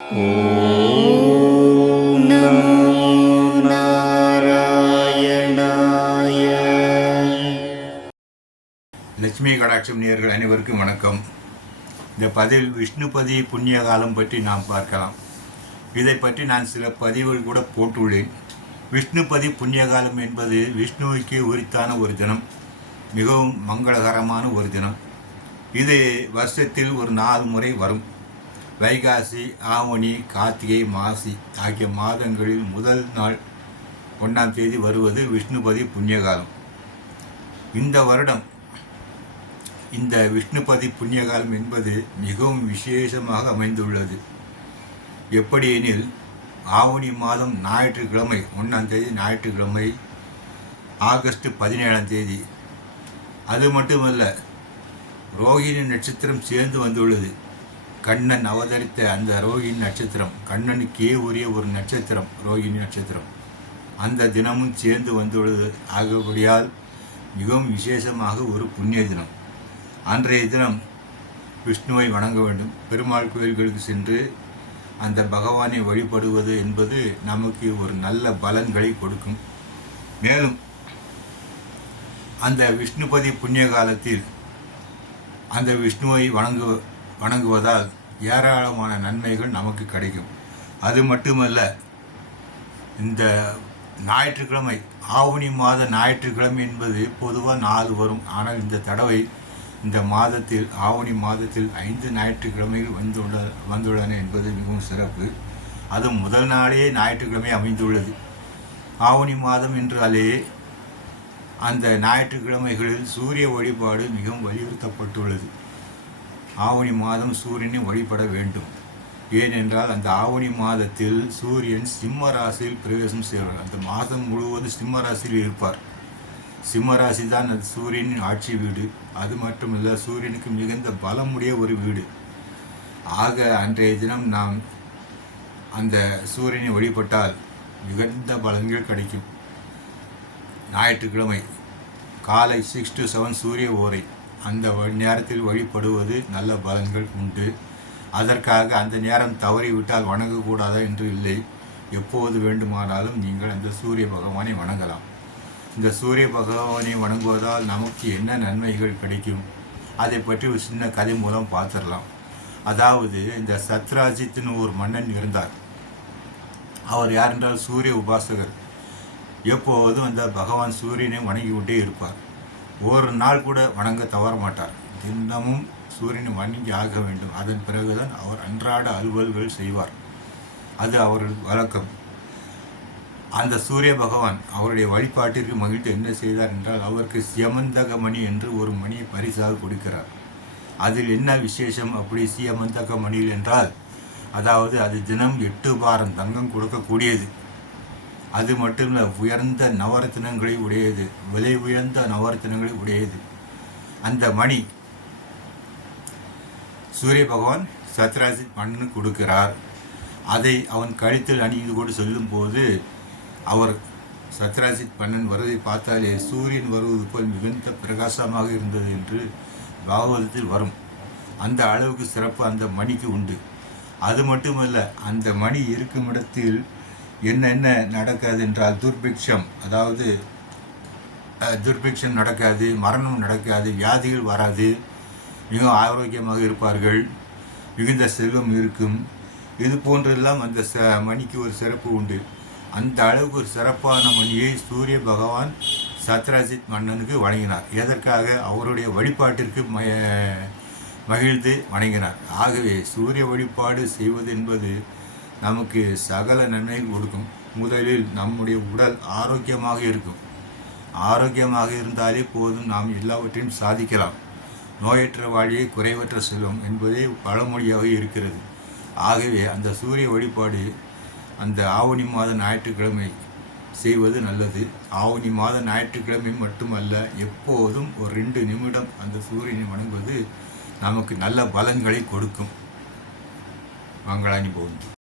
நாராயணாய லட்சுமி கடாட்சம் நேர்கள் அனைவருக்கும் வணக்கம். இந்த பதில் விஷ்ணுபதி புண்ணிய காலம் பற்றி நாம் பார்க்கலாம். இதை பற்றி நான் சில பதிவுகள் கூட போட்டுள்ளேன். விஷ்ணுபதி புண்ணிய காலம் என்பது விஷ்ணுவுக்கு உரித்தான ஒரு தினம். மிகவும் மங்களகரமான ஒரு தினம். இது வருஷத்தில் ஒரு நாலு முறை வரும். வைகாசி ஆவணி கார்த்திகை மாசி ஆகிய மாதங்களில் முதல் நாள் ஒன்றாம் தேதி வருவது விஷ்ணுபதி புண்ணியகாலம். இந்த வருடம் இந்த விஷ்ணுபதி புண்ணியகாலம் என்பது மிகவும் விசேஷமாக அமைந்துள்ளது. எப்படியெனில் ஆவணி மாதம் ஞாயிற்றுக்கிழமை ஒன்றாம் தேதி ஞாயிற்றுக்கிழமை ஆகஸ்ட் பதினேழாம் தேதி. அது மட்டுமல்ல ரோகிணி நட்சத்திரம் சேர்ந்து வந்துள்ளது. கண்ணன் அவதரித்த அந்த ரோகிணி நட்சத்திரம் கண்ணனுக்கே உரிய ஒரு நட்சத்திரம் ரோகிணி நட்சத்திரம். அந்த தினமும் சேர்ந்து வந்துள்ளது. ஆகபடியால் மிகவும் விசேஷமாக ஒரு புண்ணிய தினம். அன்றைய தினம் விஷ்ணுவை வணங்க வேண்டும். பெருமாள் கோயில்களுக்கு சென்று அந்த பகவானை வழிபடுவது என்பது நமக்கு ஒரு நல்ல பலன்களை கொடுக்கும். மேலும் அந்த விஷ்ணுபதி புண்ணிய காலத்தில் அந்த விஷ்ணுவை வணங்கு வணங்குவதால் ஏராளமான நன்மைகள் நமக்கு கிடைக்கும். அது மட்டுமல்ல இந்த ஞாயிற்றுக்கிழமை ஆவணி மாத ஞாயிற்றுக்கிழமை என்பது பொதுவாக நாலு வரும். ஆனால் இந்த தடவை இந்த மாதத்தில் ஆவணி மாதத்தில் ஐந்து ஞாயிற்றுக்கிழமைகள் வந்துள்ள வந்துள்ளன என்பது மிகவும் சிறப்பு. அது முதல் நாளே ஞாயிற்றுக்கிழமை அமைந்துள்ளது. ஆவணி மாதம் என்றாலே அந்த ஞாயிற்றுக்கிழமைகளில் சூரிய வழிபாடு மிகவும் வலியுறுத்தப்பட்டுள்ளது. ஆவணி மாதம் சூரியனை வழிபட வேண்டும். ஏனென்றால் அந்த ஆவணி மாதத்தில் சூரியன் சிம்ம ராசியில் பிரவேசம் செய்வார். அந்த மாதம் முழுவதும் சிம்ம ராசியில் இருப்பார். சிம்ம ராசி தான் அந்த சூரியனின் ஆட்சி வீடு. அது மட்டுமல்ல சூரியனுக்கு மிகுந்த பலமுடைய ஒரு வீடு. ஆக அன்றைய தினம் நாம் அந்த சூரியனை வழிபட்டால் மிகுந்த பலன்கள் கிடைக்கும். ஞாயிற்றுக்கிழமை காலை சிக்ஸ் டு செவன் சூரிய ஓரை அந்த நேரத்தில் வழிபடுவது நல்ல பலன்கள் உண்டு. அதற்காக அந்த நேரம் தவறிவிட்டால் வணங்கக்கூடாதா என்று இல்லை. எப்போது வேண்டுமானாலும் நீங்கள் அந்த சூரிய பகவானை வணங்கலாம். இந்த சூரிய பகவானை வணங்குவதால் நமக்கு என்ன நன்மைகள் கிடைக்கும்? அதை பற்றி ஒரு சின்ன கதை மூலம் பார்த்துடலாம். அதாவது இந்த சத்ராஜித்னு ஒரு மன்னன் இருந்தார். அவர் யார் என்றால் சூரிய உபாசகர். எப்போதும் அந்த பகவான் சூரியனை வணங்கி கொண்டே இருப்பார். ஒரு நாள் கூட வணங்க தவற மாட்டார். தினமும் சூரியனை வணங்கி ஆக வேண்டும். அதன் பிறகுதான் அவர் அன்றாட அலுவல்கள் செய்வார். அது அவரது வழக்கம். அந்த சூரிய பகவான் அவருடைய வழிபாட்டிற்கு மகிழ்ந்து என்ன செய்தார் என்றால் அவருக்கு சியமந்தக மணி என்று ஒரு மணியை பரிசாக கொடுக்கிறார். அதில் என்ன விசேஷம் அப்படி சியமந்தக மணியில் என்றால் அதாவது அது தினம் எட்டு பாரம் தங்கம் கொடுக்கக்கூடியது. அது மட்டும் இல்லை உயர்ந்த நவரத்தினங்களை உடையது விலை உயர்ந்த நவரத்தினங்களை உடையது. அந்த மணி சூரிய பகவான் சத்ராஜித் மண்ணு கொடுக்கிறார். அதை அவன் கழுத்தில் அணிந்து கொண்டு சொல்லும்போது அவர் சத்ராஜித் மன்னன் வருவதை பார்த்தாலே சூரியன் வருவது போல் மிகுந்த பிரகாசமாக இருந்தது என்று பாகவதத்தில் வரும். அந்த அளவுக்கு சிறப்பு அந்த மணிக்கு உண்டு. அது மட்டுமல்ல அந்த மணி இருக்கும் இடத்தில் என்னென்ன நடக்காது என்றால் துர்பிக்ஷம். அதாவது துர்பிக்ஷம் நடக்காது மரணம் நடக்காது வியாதிகள் வராது மிகவும் ஆரோக்கியமாக இருப்பார்கள் மிகுந்த செல்வம் இருக்கும். இது போன்றெல்லாம் அந்த ச மணிக்கு ஒரு சிறப்பு உண்டு. அந்த அளவுக்கு ஒரு சிறப்பான மணியை சூரிய பகவான் சத்ராஜித் மன்னனுக்கு வணங்கினார் எதற்காக? அவருடைய வழிபாட்டிற்கு ம மகிழ்ந்து வணங்கினார். ஆகவே சூரிய வழிபாடு செய்வது என்பது நமக்கு சகல நன்மைகள் கொடுக்கும். முதலில் நம்முடைய உடல் ஆரோக்கியமாக இருக்கும். ஆரோக்கியமாக இருந்தாலே போதும் நாம் எல்லாவற்றையும் சாதிக்கலாம். நோயற்ற வாழியை குறைவற்ற செல்வம் என்பதே பழமொழியாக இருக்கிறது. ஆகவே அந்த சூரிய வழிபாடு அந்த ஆவணி மாத ஞாயிற்றுக்கிழமை செய்வது நல்லது. ஆவணி மாத ஞாயிற்றுக்கிழமை மட்டுமல்ல எப்போதும் ஒரு ரெண்டு நிமிடம் அந்த சூரியனை வணங்குவது நமக்கு நல்ல பலன்களை கொடுக்கும். மங்களானி போகும்